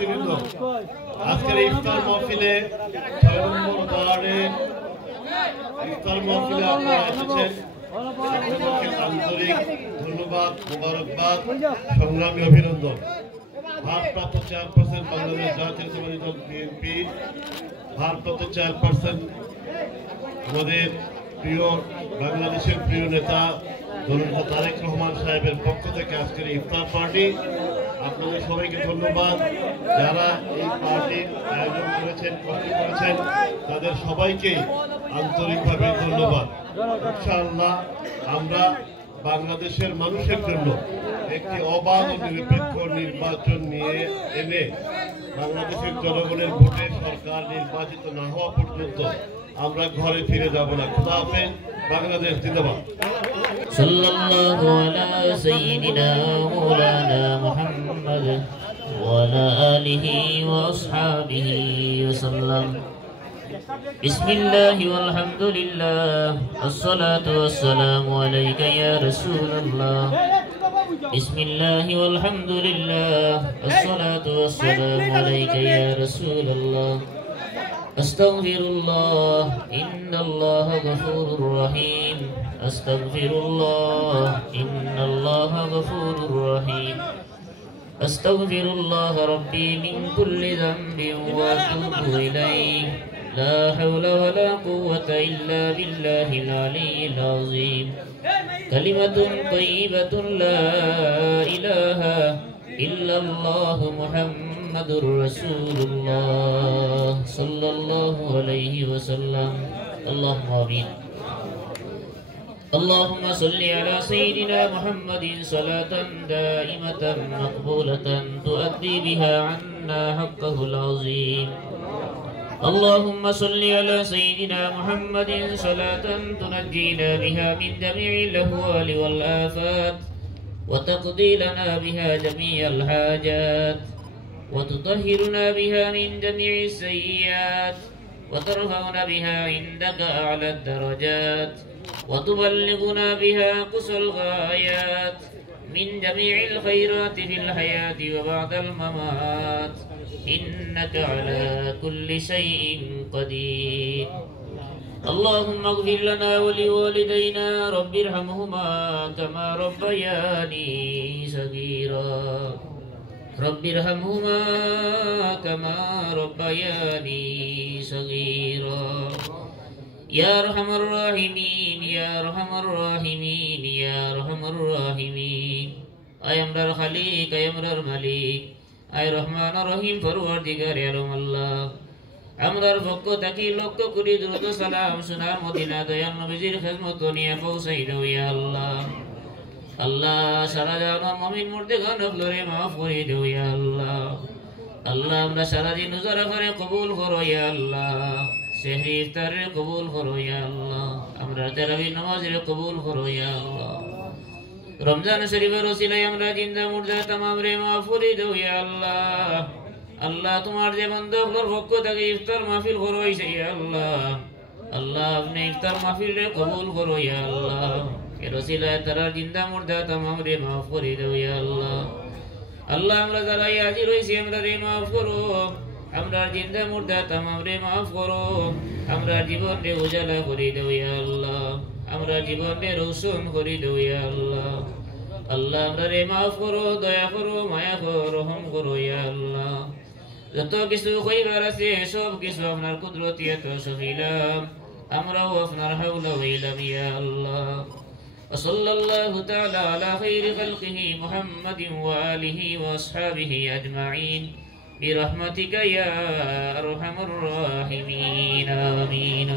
নেতৃবৃন্দ, আজকের ইফতার মাহফিলে 6 নম্বর ওয়ার্ডে ইফতার মাহফিলে আপনারা এসেছেন, আপনাদেরকে আন্তরিক ধন্যবাদ, মোবারকবাদ, সংগ্রামী অভিনন্দন। ভারপ্রাপ্ত চেয়ারপারসন বাংলাদেশ জাতীয়তাবাদী দল বিএনপি, ভারপ্রাপ্ত চেয়ারপারসন আমাদের প্রিয় বাংলাদেশের প্রিয় নেতা জননেতা তারেক রহমান সাহেবের পক্ষ থেকে আজকের ইফতার পার্টি। আপনাদের সবাইকে ধন্যবাদ। যারা এই পার্টির আয়োজন করেছেন, কষ্ট করেছেন, তাদের সবাইকে আন্তরিকভাবে ধন্যবাদ। ইনশাআল্লাহ আমরা বাংলাদেশের মানুষের জন্য একটি অবাধ ও নিরপেক্ষ নির্বাচন নিয়ে এনে বাংলাদেশের জনগণের ভোটে সরকার নির্বাচিত না হওয়া পর্যন্ত আমরা ঘরে ফিরে যাব না। খোদা হাফেজ। বাংলাদেশ জিন্দাবাদ। সাল্লাল্লাহু আলা সাইয়্যিদিনা মাওলানা মুহাম্মদ ওয়া আলা আলিহি ওয়া আসহাবিহি ওয়া সাল্লাম। বিসমিল্লাহি ওয়াল হামদুলিল্লাহ ওয়াসসালাতু ওয়াসসালামু আলাইকা ইয়া রাসূলুল্লাহ। বিসমিল্লাহি ওয়াল হামদুলিল্লাহ ওয়াসসালাতু ওয়াসসালামু আলাইকা ইয়া রাসূলুল্লাহ। আস্তাগফিরুল্লাহ ইন্নাল্লাহা গফুরুর রহিম। আস্তাগফিরুল্লাহ ইন্নাল্লাহা গফুরুর রহিম। আস্তাগফিরুল্লাহ রাব্বি মিন কুল্লি যামবিন ওয়া আতুবু ইলাইহি। লা হাওলা ওয়া লা কুওয়াতা ইল্লা বিল্লাহিল আলিয়্যিল আযীম। কালিমাতুন তাইয়্যিবাতুন লা ইলাহা ইল্লাল্লাহু মুহাম্মাদুর রাসূলুল্লাহ সাল্লাল্লাহু আলাইহি ওয়াসাল্লাম। আল্লাহুম্মা আমিন। اللهم صل على سيدنا محمد صلاة دائمة مقبولة تؤدي بها عنا حقه العظيم. اللهم صل على سيدنا محمد صلاة تنجينا بها من جميع الأهوال والآفات، وتقضي لنا بها جميع الحاجات، وتطهرنا بها من جميع السيئات، وترفعنا بها عندك أعلى الدرجات، وتبلغنا بها قصى الغايات من جميع الخيرات في الحياة وبعد الممات، إنك على كل شيء قدير. اللهم اغفر لنا ولوالدينا رب ارحمهما كما ربياني صغيرا. رب ارحمهما كما ربياني صغيرا. يا أرحم الراحمين يا أرحم الراحمين يا أرحم الراحمين. أي أمر الخليق أي أمر الملك أي رحمن الرحيم পরওয়ারদিগার আলম আল্লাহ, আমরার পক্ষ থেকে লক্ষ কোটি দ্রুত সালাম সোনার মদিনা দয়াল নবীজির খেদমত নিয়ে পৌঁছাই দাও ইয়া আল্লাহ। আল্লাহ সারা জাহান মুমিন মুর্দেগান ফ্লোরে মাফ করে দাও ইয়া আল্লাহ। আল্লাহ আমরা সারা দিন রোজা করে কবুল করো ইয়া আল্লাহ। সেহরি ইফতারের কবুল করো ইয়া আল্লাহ। আমরা তারাবির নামাজের কবুল করো ইয়া আল্লাহ। রমজান শরীফের ওসিলায় আমরা জিন্দা মুর্দা তামাম রে মাফ করে দাও ইয়া আল্লাহ। আল্লাহ তোমার যে বান্দাগুলোর পক্ষ থেকে ইফতার মাহফিল করোইছে ইয়া আল্লাহ। আল্লাহ আপনি ইফতার মাহফিল রে কবুল করো ইয়া আল্লাহ। এর ওসিলায় তারা জিন্দা মুর্দা তামাম রে মাফ করে দাও ইয়া আল্লাহ। আল্লাহ আমরা যারা হাজির হইছি আমরা রে মাফ করো। আমরা জিন্দা মুর্দা তামাম রে মাফ করো। আমরা জীবন রে উজালা করে দাও ইয়া আল্লাহ। আমরা জীবন রে রোশন করে দাও ইয়া আল্লাহ। আল্লাহ আমরা রে মাফ করো, দয়া করো, মায়া করো, রহম করো ইয়া আল্লাহ। যত কিছু কইবার আছে সব কিছু আপনার কুদরতি এত সহিলাম, আমরাও আপনার হাওলা হইলাম ইয়া আল্লাহ। وصلى الله تعالى على خير خلقه محمد وآله وأصحابه أجمعين برحمتك يا أرحم الراحمين آمين.